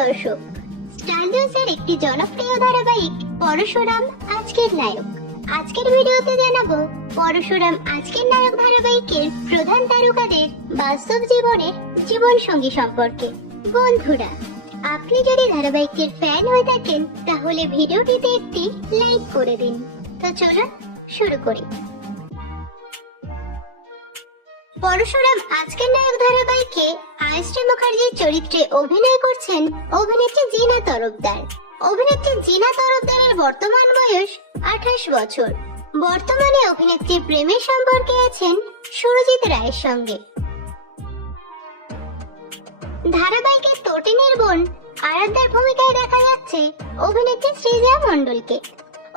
দর্শক। স্টার একটি জনপ্রিয় ধারাবাহিক পরশুরাম আজকের নায়ক। আজকের ভিডিওতে জানাব, পরশুরাম আজকের নায়ক ধারাবাহিকের প্রধান তারকাদের বাস্তব জীবনের জীবন সঙ্গী সম্পর্কে। বন্ধুরা, আপনি যদি ধারাবাহিকের ফ্যান হয়ে থাকেন, তাহলে ভিডিওটিতে একটি লাইক করে দিন। তো চলুন শুরু করি। পরশুরাম আজকের নায়ক ধারাবাহিকে আয়শ্রী মুখার্জির চরিত্রে অভিনয় করছেন অভিনেত্রী জিনা তরফদার। অভিনেত্রী জিনা তরফদারের বর্তমান বয়স আঠাশ বছর। বর্তমানে অভিনেত্রী প্রেমের সম্পর্কে আছেন সুরজিৎ রায়ের সঙ্গে। ধারাবাহিকের তটিনীর বোন আরাধ্যার ভূমিকায় দেখা যাচ্ছে অভিনেত্রী সৃজা মণ্ডলকে।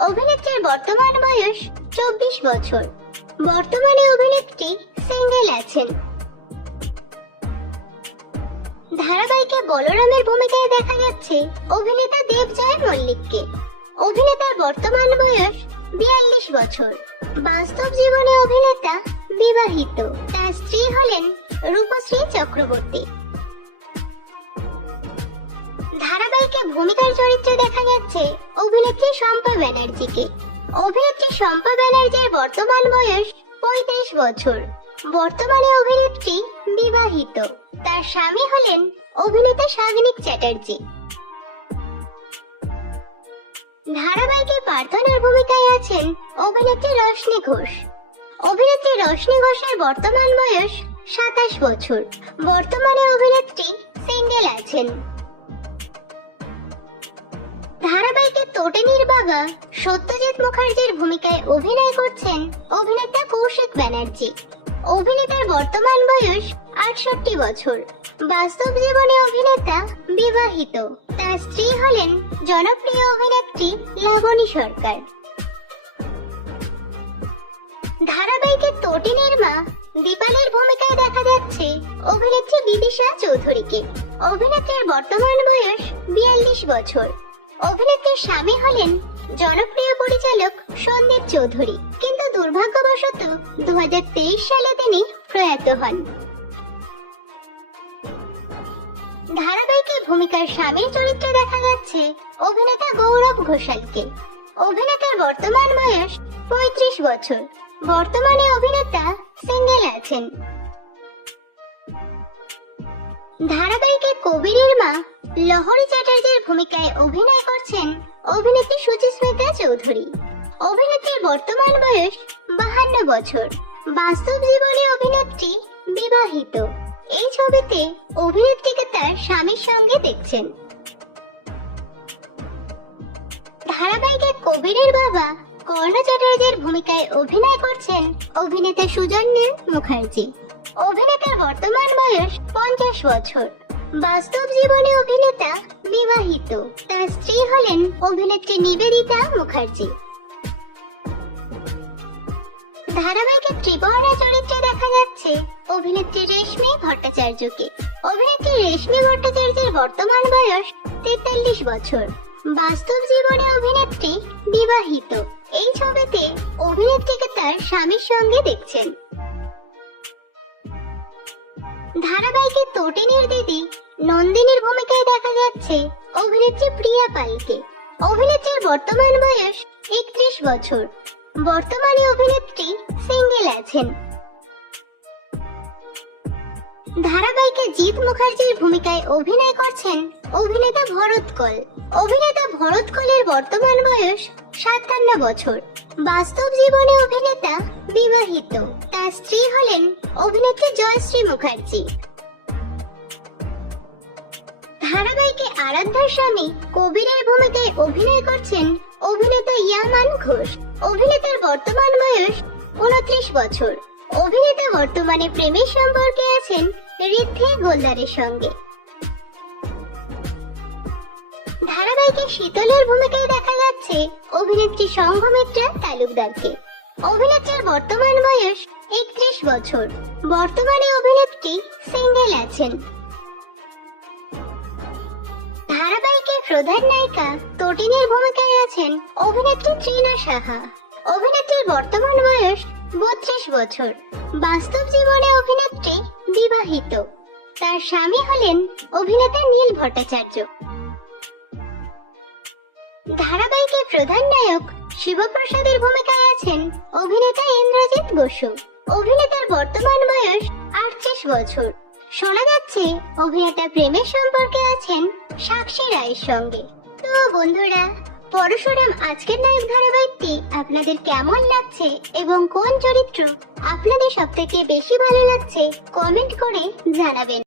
অভিনেত্রীর বর্তমান বয়স চব্বিশ বছর। বর্তমানে অভিনেত্রী সিঙ্গেল আছেন। ধারাবাহিকে বলরামের ভূমিকায় দেখা যাচ্ছে অভিনেতা দেবজয় মল্লিককে। অভিনেতার বর্তমান বয়স বিয়াল্লিশ বছর। বাস্তব জীবনে অভিনেতা বিবাহিত। তার স্ত্রী হলেন রূপশ্রী চক্রবর্তী। ধারাবাহিকে ভূমিকার চরিত্রে দেখা যাচ্ছে অভিনেত্রী শম্পা ব্যানার্জিকে। অভিনেত্রী শম্পা ব্যানার্জির বর্তমান বয়স পঁয়ত্রিশ বছর। বর্তমানে অভিনেত্রী বিবাহিত। তার স্বামী হলেন অভিনেতা সাগনিক চ্যাটার্জি। ধারাবাহিকে প্রার্থনার ভূমিকায় আছেন অভিনেত্রী রশ্মি ঘোষ। অভিনেত্রী রশ্মি ঘোষের বর্তমান বয়স সাতাশ বছর। বর্তমানে অভিনেত্রী সিঙ্গেল আছেন। ধারাবাহিকে তোটেনির বাবা সত্যজিৎ মুখার্জির ভূমিকায় অভিনয় করছেন অভিনেতা কৌশিক ব্যানার্জি। অভিনেতার বর্তমান বয়স আটষট্টি বছর। বাস্তব জীবনে অভিনেতা বিবাহিত। তার স্ত্রী হলেন জনপ্রিয় অভিনেত্রী লাবণী সরকার। ধারাবাহিকে তটিনের মা দীপালির ভূমিকায় দেখা যাচ্ছে অভিনেত্রী বিদিশা চৌধুরীকে। অভিনেত্রীর বর্তমান বয়স বিয়াল্লিশ বছর। অভিনেত্রীর স্বামী হলেন জনপ্রিয় পরিচালক সন্দীপ চৌধুরী, কিন্তু দুর্ভাগ্যবশত দুই হাজার তেইশ সালে তিনি প্রয়াত হন। ধারাবাহিকে ভূমিকার স্বামীর চরিত্রে দেখা যাচ্ছে অভিনেতা গৌরব ঘোষালকে। অভিনেতার বর্তমান বয়স পঁয়ত্রিশ বছর। বর্তমানে অভিনেতা সিঙ্গেল আছেন। ধারাবাহিকে কবিরের মা লহরী চ্যাটার্জির ভূমিকায় অভিনয় করছেন অভিনেত্রী সুচিস্মিতা চৌধুরী। অভিনেত্রীর বর্তমান বয়স বাহান্ন বছর। বাস্তব জীবনে অভিনেত্রী বিবাহিত। এই ছবিতে অভিনেত্রীকে তার স্বামীর সঙ্গে দেখছেন। ধারাবাহিকে কবিরের বাবা কর্ণ চ্যাটার্জির ভূমিকায় অভিনয় করছেন অভিনেতা সুজন্যা মুখার্জি। অভিনেতার বর্তমান বয়স পঞ্চাশ বছর। বাস্তব জীবনে অভিনেতা বিবাহিত। তার স্ত্রী হলেন অভিনেত্রী নিবেদিতা মুখার্জি। ধারাবাহিকে ত্রিপুরা চরিত্রে দেখা যাচ্ছে অভিনেত্রী রেশমি ভট্টাচার্যকে। অভিনেত্রী রেশমি ভট্টাচার্যের বর্তমান বয়স তেতাল্লিশ বছর। বাস্তব জীবনে অভিনেত্রী বিবাহিত। এই ছবিতে অভিনেত্রীকে তার স্বামীর সঙ্গে দেখছেন। ধারাবাহিকে তটিনীর দিদি নন্দিনীর ভূমিকায় দেখা যাচ্ছে অভিনেত্রী প্রিয়া পালকে। অভিনেত্রীর বর্তমান বয়স একত্রিশ বছর। বর্তমানে অভিনেত্রী সিঙ্গেল আছেন। ধারাবাহিকে জিৎ মুখার্জির ভূমিকায় অভিনয় করছেন অভিনেতা ভরত কল। অভিনেতা ভরত কলের বর্তমান বয়স সাতান্ন বছর। বাস্তব জীবনে অভিনেতা বিবাহিত। তার স্ত্রী হলেন অভিনেত্রী জয়শ্রী মুখার্জি। ধারাবাহিকে আরাধ্যার স্বামী কবিরের ভূমিকায় অভিনয় করছেন অভিনেতা ইয়ামান ঘোষ। অভিনেতার বর্তমান বয়স উনত্রিশ বছর। অভিনেতা বর্তমানে প্রেমের সম্পর্কে আছেন ঋদ্ধি গোলদারের সঙ্গে। ধারাবাহিকে শীতলের ভূমিকায় দেখা যাচ্ছে অভিনেত্রী সংঘমিত্রা তালুকদারকে। অভিনেত্রীর বর্তমান বয়স একত্রিশ বছর। বর্তমানে অভিনেত্রী সিঙ্গেল আছেন। ধারাবাহিকের প্রধান নায়িকা তটিনের ভূমিকায় আছেন অভিনেত্রী ত্রিনা সাহা। অভিনেত্রীর বর্তমান বয়স বত্রিশ বছর। বাস্তব জীবনে অভিনেত্রী বিবাহিত। তার স্বামী হলেন অভিনেতা নীল ভট্টাচার্য। ধারাবাহিকের প্রধান নায়ক শিবপ্রসাদের ভূমিকায় আছেন অভিনেতা ইন্দ্রজিৎ বসু। অভিনেতার বর্তমান বয়স আটত্রিশ বছর। শোনা যাচ্ছে অভিনেতা প্রেমের সম্পর্কে আছেন সাক্ষী রায়ের সঙ্গে। তো বন্ধুরা, পরশুরাম আজকের নায়ক ধারাবাহিকটি আপনাদের কেমন লাগছে এবং কোন চরিত্র আপনাদের সব থেকে বেশি ভালো লাগছে কমেন্ট করে জানাবেন।